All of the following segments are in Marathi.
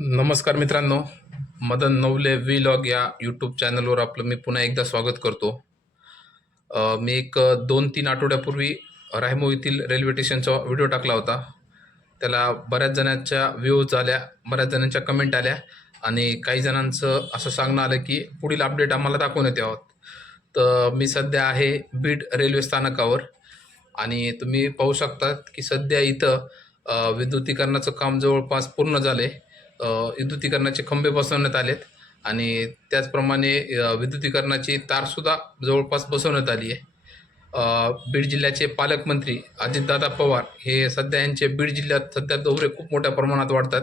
नमस्कार मित्रांनो मदन नवले व्ही लॉग या यूट्यूब चॅनलवर आपलं मी पुन्हा एकदा स्वागत करतो. मी एक दोन तीन आठवड्यापूर्वी रायमो येथील रेल्वे स्टेशनचा व्हिडिओ टाकला होता. त्याला बऱ्याच जणांच्या व्ह्यूज आल्या बऱ्याच जणांच्या कमेंट आल्या आणि काही जणांचं असं सांगणं आलं की पुढील अपडेट आम्हाला दाखवण्यात यावं तर मी सध्या आहे बीड रेल्वे स्थानकावर आणि तुम्ही पाहू शकता की सध्या इथं विद्युतीकरणाचं काम जवळपास पूर्ण झालं आहे विद्युतीकरणाचे खंबे बसवण्यात आलेत आणि त्याचप्रमाणे विद्युतीकरणाची तारसुद्धा जवळपास बसवण्यात आली आहे. बीड जिल्ह्याचे पालकमंत्री अजितदादा पवार हे सध्या यांचे बीड जिल्ह्यात सध्या दौरे खूप मोठ्या प्रमाणात वाढतात.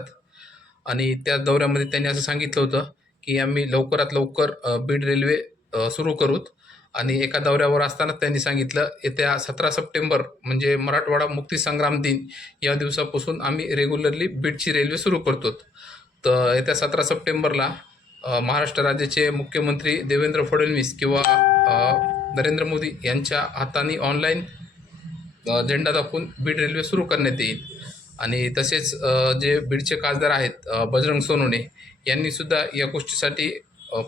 आणि त्या दौऱ्यामध्ये त्यांनी असं सांगितलं होतं की आम्ही लवकरात लवकर बीड रेल्वे सुरू करूत. आणि एका दौऱ्यावर असताना त्यांनी सांगितलं येत्या सतरा सप्टेंबर म्हणजे मराठवाडा मुक्तीसंग्राम दिन या दिवसापासून आम्ही रेग्युलरली बीडची रेल्वे सुरू करतो. तर येत्या सतरा सप्टेंबरला महाराष्ट्र राज्याचे मुख्यमंत्री देवेंद्र फडणवीस किंवा नरेंद्र मोदी यांच्या हाताने ऑनलाईन झेंडा दाखवून बीड रेल्वे सुरू करण्यात येईल. आणि तसेच जे बीडचे खासदार आहेत बजरंग सोनवणे यांनीसुद्धा या गोष्टीसाठी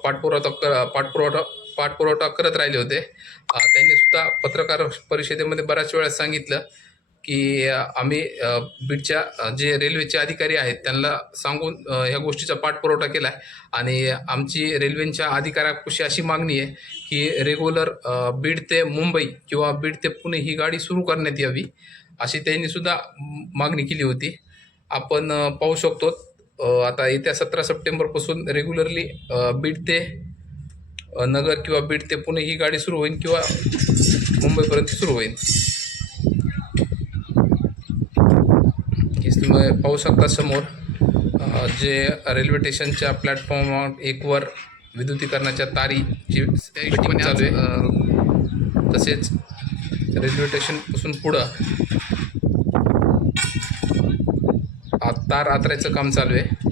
पाठपुरावा कर पाठपुरवठा पाठपुरवठा करत राहिले होते. त्यांनी सुद्धा पत्रकार परिषदेमध्ये बऱ्याच वेळा सांगितलं की आम्ही बीडच्या जे रेल्वेचे अधिकारी आहेत त्यांना सांगून ह्या गोष्टीचा पाठपुरवठा केला आहे आणि आमची रेल्वेच्या अधिकाऱ्यापाशी अशी मागणी आहे की रेग्युलर बीड ते मुंबई किंवा बीड ते पुणे ही गाडी सुरू करण्यात यावी अशी त्यांनी सुद्धा मागणी केली होती. आपण पाहू शकतो आता येत्या सतरा सप्टेंबरपासून रेग्युलरली बीड ते नगर किंवा बीड ते पुणे ही गाडी सुरू होईल किंवा मुंबईपर्यंत सुरू होईल तुम्ही पाहू शकता समोर जे रेल्वे स्टेशनच्या प्लॅटफॉर्म एकवर विद्युतीकरणाच्या तारीची सेटिंग चालू आहे. तसेच रेल्वे स्टेशनपासून पुढं तार आतरायचं काम चालू आहे.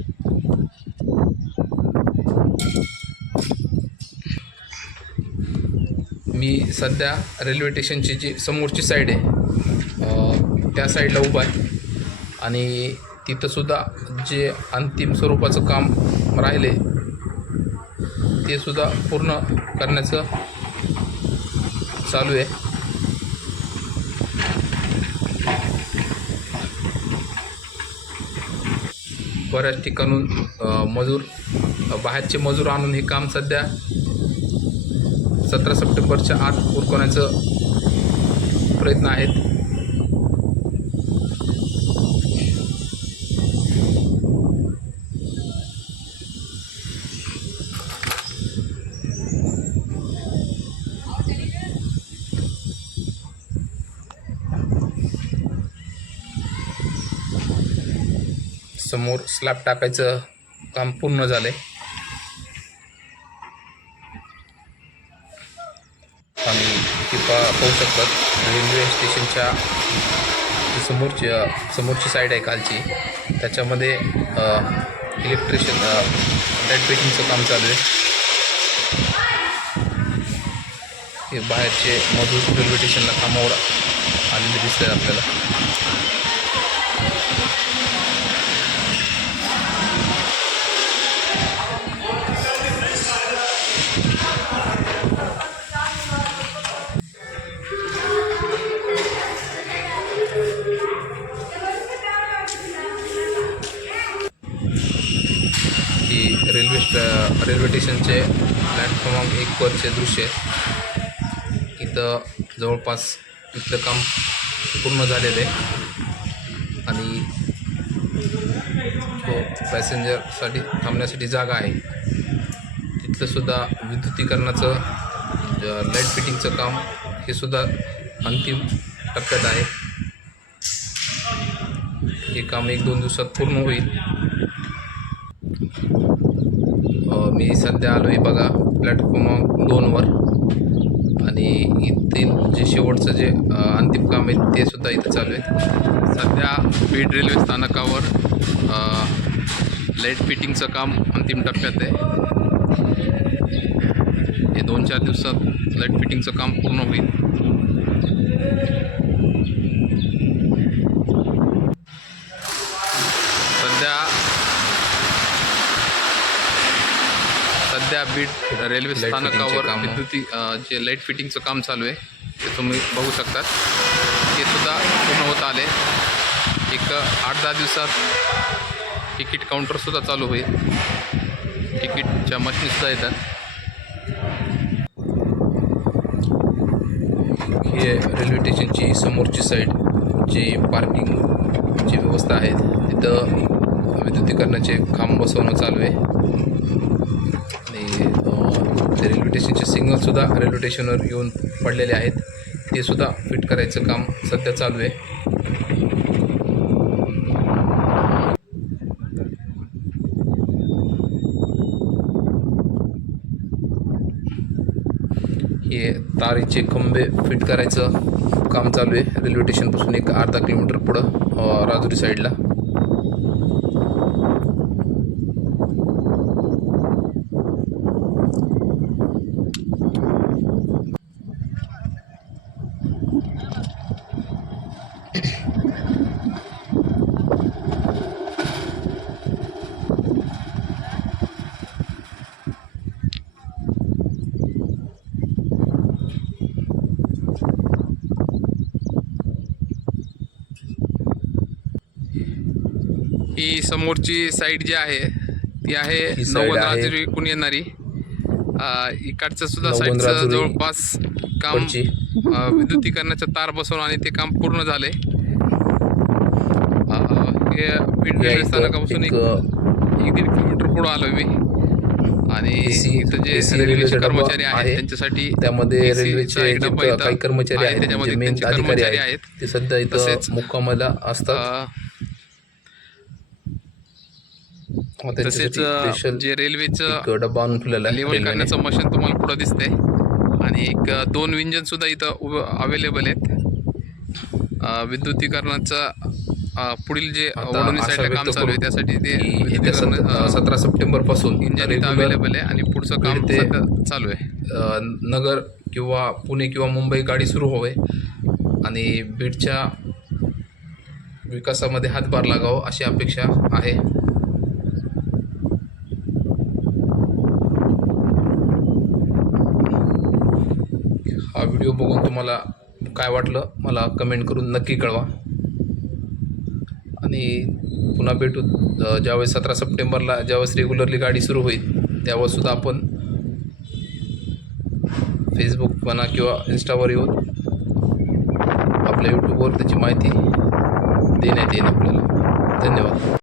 मी सध्या रेल्वे स्टेशनची जी समोरची साईड आहे त्या साईडला उभा आहे. आणि तिथंसुद्धा जे अंतिम स्वरूपाचं काम राहिले ते सुद्धा पूर्ण करण्याचं चालू आहे. बऱ्याच ठिकाणून मजूर बाहेरचे मजूर आणून हे काम सध्या सतरा सप्टेंबरच्या आत उरकवण्याचं प्रयत्न आहेत. समोर स्लॅब टाकायचं काम पूर्ण झालंय. आहे ती पा पाहू शकतात. रेल्वे स्टेशनच्या समोरची समोरची साईड आहे कालची. त्याच्यामध्ये इलेक्ट्रिशियन लाइट फिटिंगचं काम चालू आहे. हे बाहेरचे मधूर रेल्वे स्टेशनला कामावर आलेले दिसत आहेत आपल्याला. रेल्वे स्टेशनचे प्लॅटफॉर्म एकवरचे दृश्य. आहे इथं जवळपास इथलं काम पूर्ण झालेलं आहे. आणि तो पॅसेंजरसाठी थांबण्यासाठी जागा आहे. तिथलंसुद्धा विद्युतीकरणाचं लाइट फिटिंगचं काम हे सुद्धा अंतिम टप्प्यात आहे. हे काम एक दोन दिवसात पूर्ण होईल. मी सध्या आलो आहे बघा प्लॅटफॉर्म दोनवर आणि इथील जे शेवटचं जे अंतिम काम आहे ते सुद्धा इथं चालू आहे. सध्या बीड रेल्वे स्थानकावर लाइट फिटिंगचं काम अंतिम टप्प्यात आहे. हे दोन चार दिवसात लाइट फिटिंगचं काम पूर्ण होईल सध्या सध्या बीड रेल्वे स्थानकावर. विद्युती जे लाइट फिटिंगचं काम चालू आहे ते तुम्ही बघू शकतात ते सुद्धा पूर्ण होत आले एक आठ दहा दिवसात तिकीट काउंटरसुद्धा चालू होईल. तिकीटच्या मशीनसुद्धा येतात. ही रेल्वे स्टेशनची समोरची साईड जी पार्किंगची व्यवस्था आहे तिथं विद्युतीकरणाचे खांब बसवणं चालू आहे. स्टेशनचे सिग्नलसुद्धा रेल्वे स्टेशनवर येऊन पडलेले आहेत. ते सुद्धा फिट करायचं काम सध्या चालू आहे. हे तारीचे खंबे फिट करायचं काम चालू आहे. रेल्वे स्टेशनपासून एक अर्धा किलोमीटर पुढं राजुरी साईडला. ही समोरची साईड जी आहे ती आहे ही side. राजुरीकडून येणारी अ, इकडचं सुद्धा साईडचं जवळपास काम कडची. अ, विद्युतीकरणाचं तार बसवून आणि ते काम पूर्ण झाले हे बीड या रेल्वे इथं स्थानकापासून एक एक एक दीड किलोमीटर पुढं आलोय मी आणि AC इथं जे AC रेल्वेचे रेल्वेचा डबा कर्मचारी आहेत आहे. त्यांच्यासाठी त्यामध्ये AC चा रेल्वेचे एक जे डबा इथं काही कर्मचारी आहे, आहेत त्याच्यामध्ये मेन त्यांचे अधिकारी कर्मचारी आहेत आहेत. ते सध्या इथं तसेच, मुक्कामाला असतात अ, तसेच जे रेल्वेचं डबा आणून ठेवलेला लेवल. करण्याचं मशीन तुम्हाला पुढं दिसतंय. आणि एक दोन विंजन सुद्धा इथं उभं अवेलेबल आहेत. विद्युतीकरणाचं पुढील जे साईडला काम चालू आहे त्यासाठी ते सतरा सप्टेंबरपासून इंजन इथं अवेलेबल आहे आणि पुढचं काम ते- चालू आहे. नगर किंवा पुणे किंवा मुंबई गाडी सुरू होवे आणि बीडच्या विकासामध्ये हातभार लागावं अशी अपेक्षा आहे हा व्हिडिओ बघून तुम्हाला काय वाटलं मला कमेंट करून नक्की कळवा. आणि पुन्हा भेटू ज्यावेळेस सतरा सप्टेंबरला ज्यावेळेस रेग्युलरली गाडी सुरू होईल त्यावेळेसुद्धा आपण फेसबुक म्हणा किंवा इन्स्टावर येऊन आपल्या यूट्यूबवर त्याची माहिती देण्यात येईल आपल्याला. धन्यवाद.